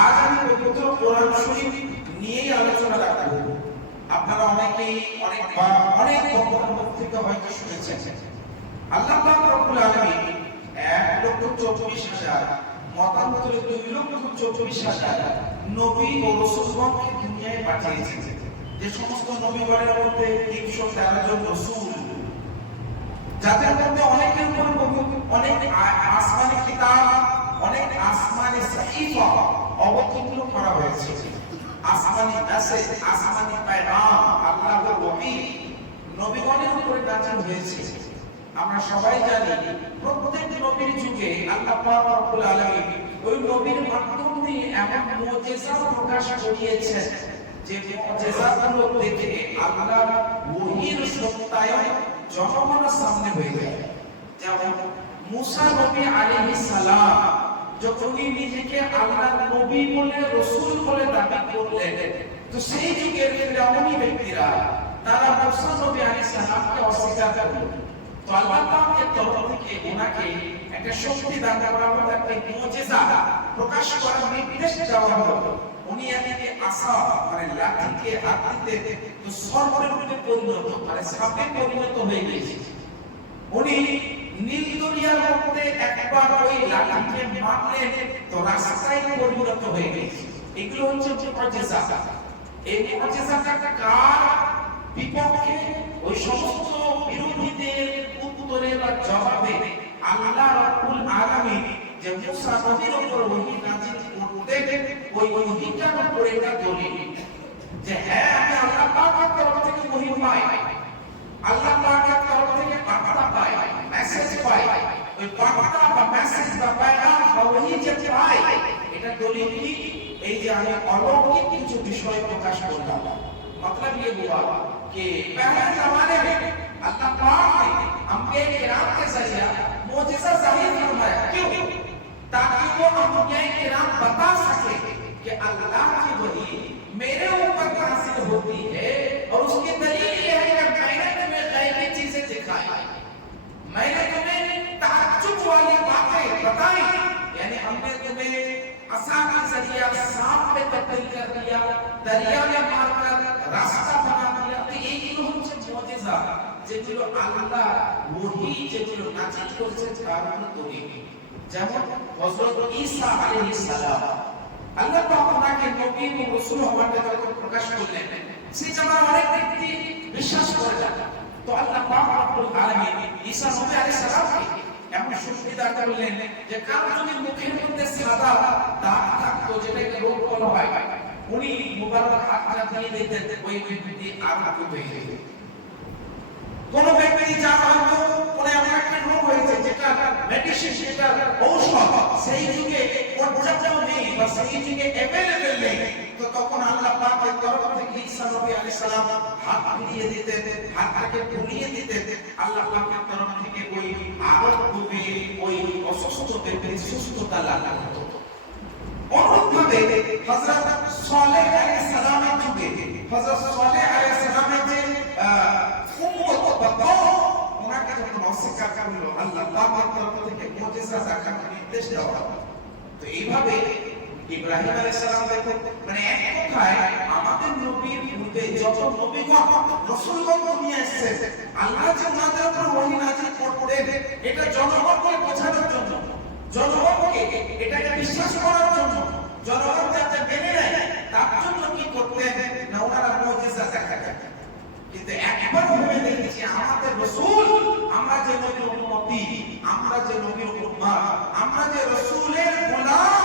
আজ আমি পবিত্র কোরআন শরীফ নিয়েই আলোচনা রাখব আপনারা অনেকেই অনেক অনেক বক্তব্য হয়তো শুনেছেন। আল্লাহ রব্বুল আলামিন এক লক্ষ চব্বিশ হাজার, মতামতের দুই লক্ষ চব্বিশ হাজার নবী ও রসুলগণকে দুনিয়ায় পাঠিয়েছেন। যে সমস্ত নবীগণের মধ্যে তিনশো তেরো জন রসুল। যাদের মধ্যে অনেকের উপর অনেক আসমানি কিতাব অনেক আসমানি সাহিফা অবতীর্ণ করা হয়েছে। আসমানি মেসেজ আসমানি পেগাম আল্লাহর ওহী নবীগণের উপরে নাজিল হয়েছে। আমরা সবাই জানি, প্রত্যেক নবীর যুগে আল্লাহ পাক রব্বুল আলামিন ওই নবীর মাধ্যম দিয়ে এমন মুজিজা প্রকাশ করিয়েছেন যে মুজিজাগুলো দেখে আল্লাহর ওহীর সত্যায়ন জনগণের সামনে হয়ে যায়। যেমন মুসা নবী আলাইহিস সালাম যখন উনি নিজেকে আল্লাহর নবী বলে, রসূল বলে দাবি করলেন, তো সেই যুগের ফিরাউনি ব্যক্তিরা, তারা মুসা নবী আলাইহিস সালামকে অস্বীকার করল। তো আল্লাহ পাকের তরফ থেকে ওনাকে একটা শক্তি দান করা হলো, একটা প্রকাশ করার নির্দেশ দেওয়া হলো। উনি এদিকে আসা মানে লাঠিকে হাত দিতে, তো পরিণত মানে সাপে পরিণত হয়ে গেছে উনি নীল দরিয়ার মধ্যে একবার ওই লাঠিকে মারলেন তো রাস্তায় হয়ে গেছে। এগুলো হচ্ছে মুজিজা। এই মুজিজাটা কার বিপক্ষে? ওই সমস্ত বিরোধীদের উত্তরে বা জবাবে আল্লাহ রাব্বুল আলামিন যে মুসা নবীর উপর ওহী নাযিল করতেন, ওই ওহীটার উপরে এটা দলিল। যে হ্যাঁ আমি আল্লাহ পাকের তরফ থেকে ওহী পাই। আল্লাহ পাকের তরফ থেকে বার্তা পাই। মেসেজ পাই ওই বার্তা বা মেসেজ বা পেগাম বা ওহী যে পাই এটা দলিল কি এই যে আমি অলৌকিক কিছু বিষয় প্রকাশ করলাম मतलब ये हुआ कि पहले जमाने में अल्लाह पाक ने अंबिया किराम के जरिए मोजिजा जाहिर फरमाया क्यों ताकि वो अंबिया किराम बता सके कि अल्लाह की वही मेरे ऊपर नाजिल होती है और उसकी दलील आसान जरिया सांप में तब्दील कर दिया दरिया में मारकर রাস্তা বানা দিলা তো এইগুলো হচ্ছে মুজিজা যেগুলো আল্লাহ ওহী যেগুলো নাজিল করেছেন তার উপর দলিল যেমন হযরত ঈসা আলাইহিস সালাম আল্লাহ পাক ওনাকে নবী ও রাসূল হওয়ার ব্যাপারে প্রকাশ করলেন সেই জামানার অনেক ব্যক্তি বিশ্বাস করে না তো আল্লাহ পাক রব্বুল আলামিন ঈসা নবী আলাইহিস সালামকে এমন দান করলেন যে কারও যদি মুখের মধ্যে সাদা দাগ থাকতো, যেটাকে রোগ বলা হয়, উনি মুবারক হাতটা দিয়ে দিতেন, ওই ব্যক্তি আরোগ্য হয়ে কোন ব্যক্তি যার হয়তো কোন এমন একটা রোগ হয়েছে যেটা মেডিসিন যেটা ঔষধ, সেই যুগে পর্যাপ্ত নেই বা সেই যুগে অ্যাভেলেবেল নেই। তখন আল্লাহ পাকের তরফ থেকে ঈসা নবী আলাইহিস সালাম হাত ফিরিয়ে দিতেন হাতটাকে ফুলিয়ে দিতেন। আল্লাহ পাকের তরফ থেকে ওই আরোগ্য পেয়ে ওই অসুস্থ ব্যক্তির সুস্থতা হতো অনুরূপভাবে হযরত সালেহ আলাইহিস সালামের যুগে, হযরত সালেহ আলাইহিস সালামের যে উম্মত বা কওম ওনাকে যখন অস্বীকার করল, আল্লাহ পাকের তরফ থেকে মুজিজা দেখার নির্দেশ দেওয়া তো এইভাবে ইব্রাহিম আলাইহিস সালাম দেখো মানে এক কথায় আমাদের নবীর পূর্বে যত নবীগণ, রাসূলগণ নিয়ে এসেছে, আল্লাহ যে ওনাদের উপর ওহী নাযিল করতেন, এটা জনগণকে বোঝানোর জন্য, জনগণকে এটাকে বিশ্বাস করার জন্য, জনগণ যাতে মেনে নেয়, তার জন্য কি করতেন? না, ওনারা মুজিজা দেখাতেন কিন্তু একবার ভেবে দেখেছি, আমাদের রাসূল, আমরা যে নবীর উম্মতি, আমরা যে নবীর উম্মাহ, আমরা যে রাসূলের গোলাম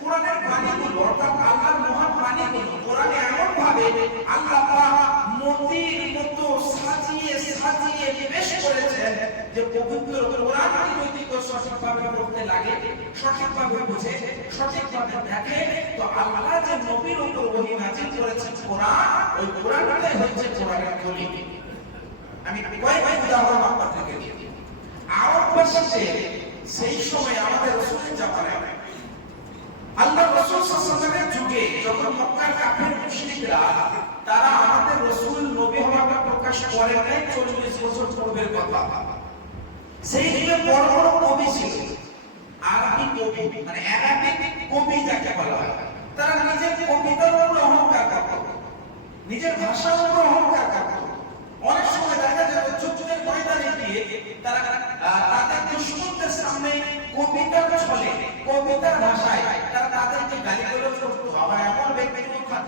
কোরআনের বাণীগুলো অর্থাৎ আল্লাহর মহান বাণীগুলো কোরআনে এমন ভাবে আল্লাহ পাক মতির মতো সাজিয়ে সাজিয়ে করেছেন যে পবিত্র কোরআন কেউ সঠিকভাবে পড়তে লাগে, সঠিকভাবে বুঝে, সঠিকভাবে দেখে, তো আল্লাহ যে নবীর উপর ওহী নাযিল করেছেন কোরআন, ওই কোরআনটাই হচ্ছে কোরআনের আমি কয়েক উদাহরণ আপনাদেরকে দিয়ে আরববাসীতে সেই সময় আমাদের রসুলের জামানায় আল্লাহ রসুল সাল্লামের যুগে যখন মক্কার কাফের মুশরিকরা, তারা আমাদের রসুল নবী হওয়াকে প্রকাশ করে নাই চল্লিশ বছর পূর্বের কথা। সেই যুগে বড় বড় কবি ছিল। আরবি কবি মানে অ্যারাবিক কবি যাকে বলা হয়।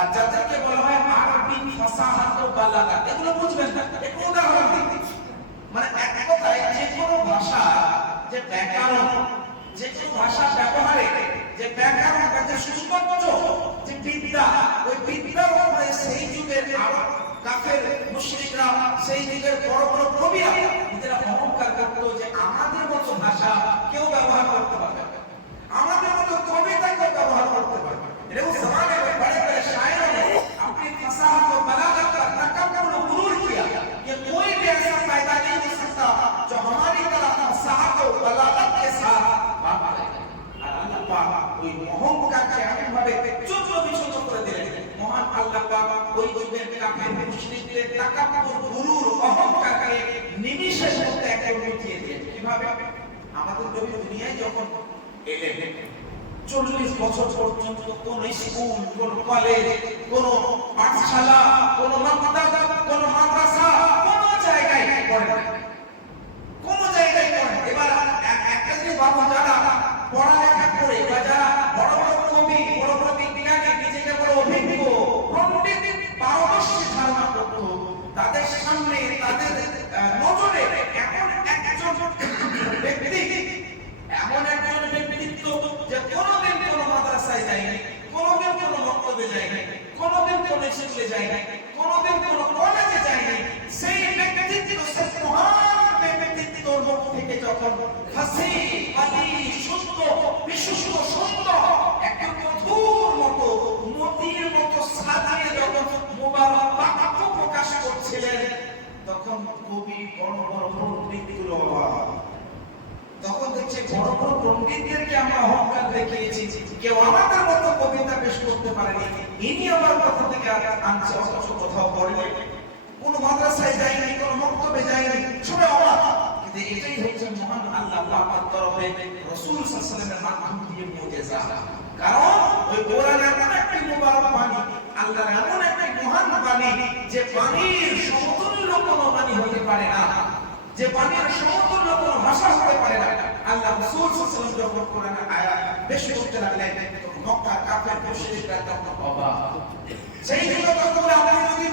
আর যাদেরকে বলা হয় আরবি, ফাসাহাত ও বালাগা, এগুলো বুঝবেন না। একটু উদাহরণ মানে এক কথায় যে কোনো ভাষা যে ব্যাকরণ, যে কোনো ভাষা ব্যবহারে যে ব্যাকরণ বা সুসংগত যে বিদ্যা, ওই বিদ্যার উপরে সেই যুগের আরব, কাফের, মুশরিকরা, সেই যুগের বড় বড় কবিরা, নিজেরা অহংকার করতো যে আমাদের মতো ভাষা কেউ ব্যবহার করতে পারবে আমাদের এমনভাবে চূর্ণ বিচূর্ণ করে দিলেন। মহান আল্লাহ পাক ওই যুগের কাফের মুশরিকদের তাকাব্বুর গুরুর অহংকারকে নিমিষের মধ্যে একদম মিটিয়ে দিলেন। কীভাবে? আমাদের নবী দুনিয়ায় যখন এলেন, চল্লিশ বছর পর্যন্ত কোন স্কুল, কোন কলেজ, কোন পাঠশালা, কোন মাদ্রাসা কোন মাদ্রাসা, কোন জায়গায় পড়েন কোনোদিন কোনো স্কুলে যায়নি কোনোদিন কোনো কলেজে যায়নি সেই ব্যক্তিত্ব, সেই মহান ব্যক্তিত্বর মুখ থেকে যখন হাসি আলি শুদ্ধ বিশুদ্ধ সুন্দর একজন মধুর মতো, মতির মতো সাজিয়ে যখন মোবারক বাক্য প্রকাশ করছিলেন, তখন কবি বড় বড় পণ্ডিতগুলো তখন দেখছে বড় বড় পণ্ডিতদেরকে আমরা অহংকার দেখিয়েছি। কেউ আমাদের মতো কবিতা পেশ করতে পারেনি। ইনি আমার কথা থেকে আনছে, অথচ কোথাও পড়েনি। কোন মাদ্রাসায় যায়নি, কোন মক্তবে যায়নি। সবাই অবাক। কিন্তু এটাই হচ্ছে মহান আল্লাহ পাকের তরফে রাসূল সাল্লাল্লাহু মাধ্যম দিয়ে মুজিজা। কারণ ওই কোরআন এমন একটি মুবারক বাণী, আল্লাহর এমন একটি মহান বাণী, যে বাণীর সমতুল্য কোনো বাণী হতে পারে না। যে পানির সমতুল্য কোনো ভাষা হতে পারে না, আল্লাহ রাসূল সাল্লাল্লাহু আলাইহি ওয়াসাল্লাম যখন কোরআনের আয়াত বেশ করতে লাগলেন মক্কা কাফের মুশরিকরা তখন অবাক সেই জন্য তখন যদি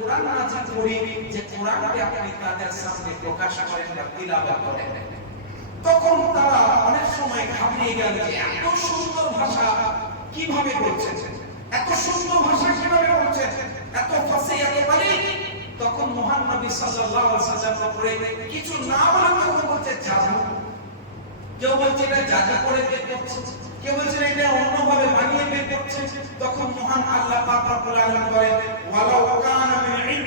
কোরআন নাযিল করি, যে আপনি তাদের সামনে প্রকাশ করেন বা করেন। তখন তারা অনেক সময় ঘাবড়িয়ে গেল যে এত সুন্দর ভাষা কীভাবে এত সুন্দর ভাষা কীভাবে এত এত তখন মহান নবী সাল্লাল্লাহু আলাইহি ওয়াসাল্লাম কিছু না বলে বলছে জাদু? কেউ বলছে এটা জাদু করে বের করছে। কেউ বলছে এটা অন্যভাবে বানিয়ে বের করছে। তখন মহান আল্লাহ পাক রব্বুল আলামিন ওয়ালাউ কানা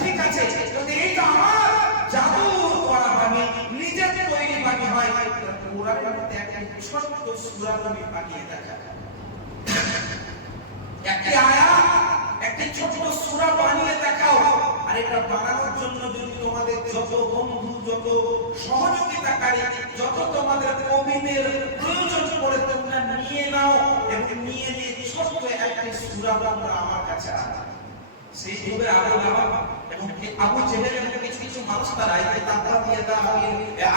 ঠিক আছে, যদি এইটা আমার জাদু করা বাণী নিজের তৈরি বাণী হয় কোরআনের মধ্যে একটা ছোট্ট সূরা তুমি পাঠিয়ে দেখা একটি আয়াত একটি ছোট সূরা বানিয়ে দেখাও, আর এটা বানানোর জন্য যদি তোমাদের যত বন্ধু, যত সহযোগিতাকারী, যত তোমাদের কবিদের প্রয়োজন পড়ে তোমরা নিয়ে নাও এবং নিয়ে নিয়ে ছোট্ট একটি সূরা তোমরা আমার কাছে সেই যুগে আবু লাহাব এবং আবু জেহেল এবং কিছু কিছু মানুষ তারা এই তাকওয়া দিয়ে হয়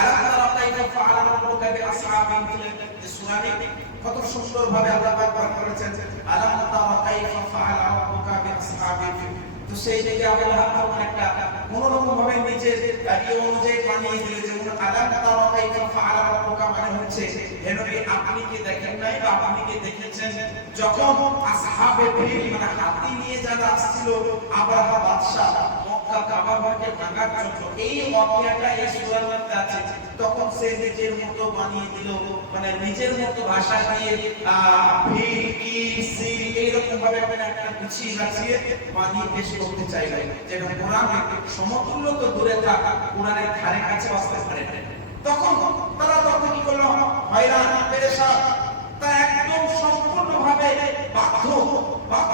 আলাম তারা কাইফা ফাআলা রাব্বুকা বিআসহাবিল ফিল যে সূরাটি কত সুন্দর ভাবে আল্লাহ পাক বর্ণনা করেছেন, আলাম তারা কাইফা ফাআলা রাব্বুকা বিআসহাবিল ফিল তো সেই জায়গায় আবু লাহাব একটা কোনোরকম ভাবে নিজের ইয়ে অনুযায়ী বানিয়ে দিল যেমন আলাম তারা কাইফা ফাআলা রাব্বুকা মানে হচ্ছে হে নবী আপনি কি দেখেন নাই বা আপনি কি দেখেছেন? যখন আসহাবে ফিল মানে হাতি নিয়ে যারা আসছিল, আবরাহা বাদশা মক্কা কাবা ঘরকে ভাঙার জন্য এই ওয়াকিয়াটা এই সূরার মধ্যে তখন সে নিজের মতো বানিয়ে দিল মানে নিজের মতো ভাষা দিয়ে ই, সি এইরকম ভাবে একটা গুছিয়ে গাছিয়ে বানিয়ে পেশ করতে চাইলেন যেটা কোরআনে সমতুল্য তো দূরে থাক, কোরআনের ধারে কাছে আসতে পারে তখন তারা তখন কি করল? হয়রান, পেরেশান, তা একদম সম্পূর্ণভাবে বাধ্য বাধ্য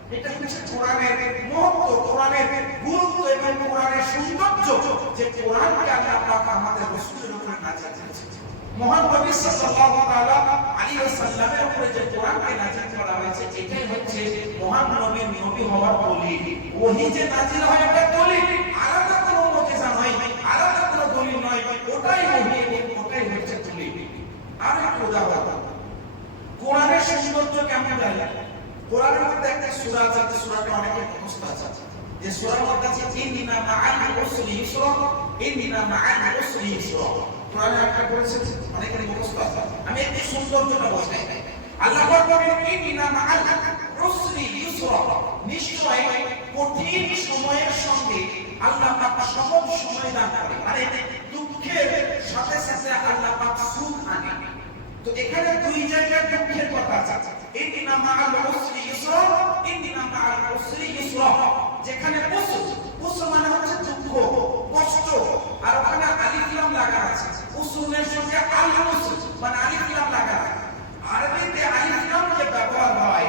এটা হচ্ছে কোরআনের মহত্ব, কোরআনের গুরুত্ব এবং কোরআনের সৌন্দর্য যে কোরআনকে আল্লাহ পাক আমাদের রাসূলের উপরে নাযিল করেছেন। মহান নবী সাল্লাল্লাহু তাআলা আলাইহি ওয়াসাল্লামের উপরে যে কোরআনকে নাযিল করা হয়েছে, এটাই হচ্ছে মহান নবীর নবী হওয়ার দলিল। ওহী যে নাযিল হয়, এটা দলিল। আলাদা কোনো মুজিজা নয়, আলাদা কোনো দলিল নয়। ওটাই ওহী এবং ওটাই হচ্ছে দলিল। আর একটা উদাহরণ, কোরআনের সৌন্দর্য কেমন জানেন? কোরআনের মধ্যে একটা সূরা আছে, যে সূরাটা অনেকের মুখস্থ আছে। যে সূরার মধ্যে আছে, ইন্না মাআল উসরি ইসরা ইন্না মাআল উসরি ইসরা কোরআনে একটা করেছে অনেকের মুখস্থ আছে। আমি একটু সৌন্দর্যটা বোঝাই। আল্লাহ পাক বলেন মাআল উসরি ইসরা নিশ্চয় কঠিন সময়ের সঙ্গে আল্লাহ পাক সহজ সময় দান করে। মানে দুঃখের সাথে সাথে আল্লাহ পাক সুখ আনে। তো এখানে দুই জায়গায় দুঃখের কথা আছে। ইন্না মাআল উসরি ইসরা ইন্না মাআল উসরি ইসরা। যেখানে উসর উসর মানে হচ্ছে দুঃখ, কষ্ট। আর ওখানে আলিফ লাম লাগা আছে। উসুনের সঙ্গে আল উসর মানে আলিফ লাম লাগা আরবিতে আলিফ লাম যে ব্যবহার হয়।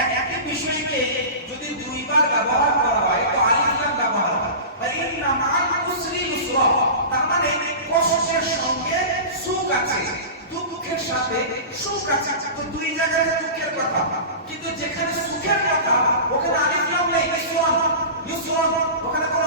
এক একই বিষয়কে যদি দুইবার ব্যবহার করা হয় তো আলিফ লাম ব্যবহার হয় বা ইন্না মাআল উসরি ইসরা তার মানে কষ্টের সঙ্গে সুখ আছে দুঃখের সাথে সুখ আছে। তো দুই জায়গায় দুঃখের কথা। কিন্তু যেখানে সুখের কথা, ওখানে আলিফ লাম নেই ইসলাম ইসলাম ওখানে কোনো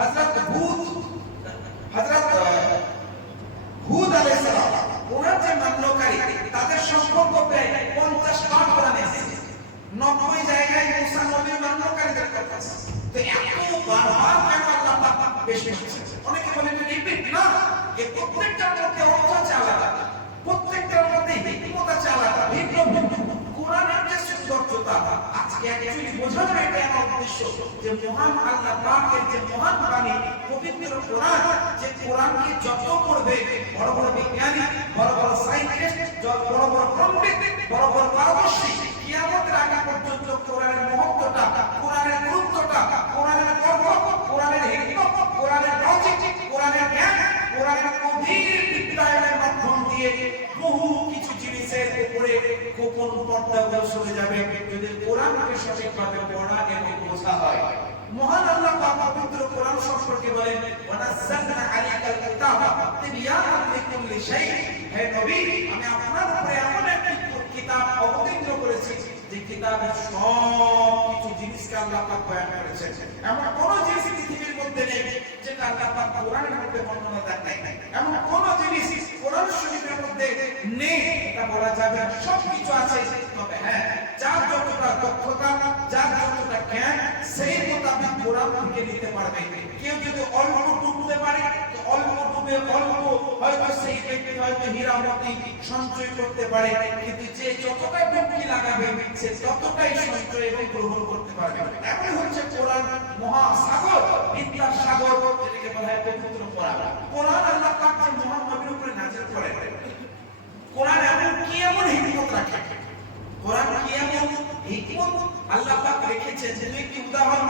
হযরত হুদ হযরত হুদ আলাইহিস সালাম ওনার যে মান্যকারী, তাদের সম্পর্ক প্রায় 50 বার কোরআনে এসেছে 90 জায়গায় মুসা নবীর মান্যকারীদের কথা আছে। তো এত বারবার কেন আল্লাহ বেশ বেশি অনেকে বলেন, রিপিট না যে প্রত্যেকটার মধ্যে অর্থ আছে আলাদা প্রত্যেকটার মধ্যে হিকমত আছে আলাদা ভিন্ন ভিন্ন কোরআনের যে সৌন্দর্যতা আজকে অ্যাকচুয়ালি বোঝানোর এটা আমার উদ্দেশ্য যে মহান আল্লাহ পাকের যে মহান বাণী পবিত্র কোরআন যে কোরআনকে যত পড়বে বড় বড় বিজ্ঞানী বড় বড় সাইন্টিস্ট বড় বড় পণ্ডিত বড় বড় পারদর্শী কিয়ামতের আগে পর্যন্ত কোরআনের মহত্বটা কোরআনের গুরুত্বটা কোরআনের গর্ব কোরআনের হিকমত কোরআনের লজিক কোরআনের জ্ঞান কোরআনের গভীর বিদ্যায়নের মাধ্যম দিয়ে গোপন পর্দাগুলো সরে যাবে? যদি কোরআনকে সঠিকভাবে পড়া এবং বোঝা হয়। মহান আল্লাহ পাক পবিত্র কোরআন সম্পর্কে বলেন আলাইকাল শাই হে নবী, আমি আপনার উপরে এমন একটি কিতাব অবতীর্ণ করেছি, যে সব কিছু জিনিসকে আল্লাহ পাক বয়ান করেছেন। এমন কোন জিনিস পৃথিবীর মধ্যে নেই, যেটা আল্লাহ পাক কোরআনের মধ্যে বর্ণনা দেন নাই। এমন কোন জিনিস কোরআন শরীফের মধ্যে নেই হ্যাঁ যে হচ্ছে মহাসাগর বিদ্যার সাগর যেটাকে বলা হয় পবিত্র কোরআন। কোরআন কোরআন এমন কি এমন হিকমত রাখে কোরআন কি এমন হিকমত আল্লাহ পাক রেখেছেন তুই একটি উদাহরণ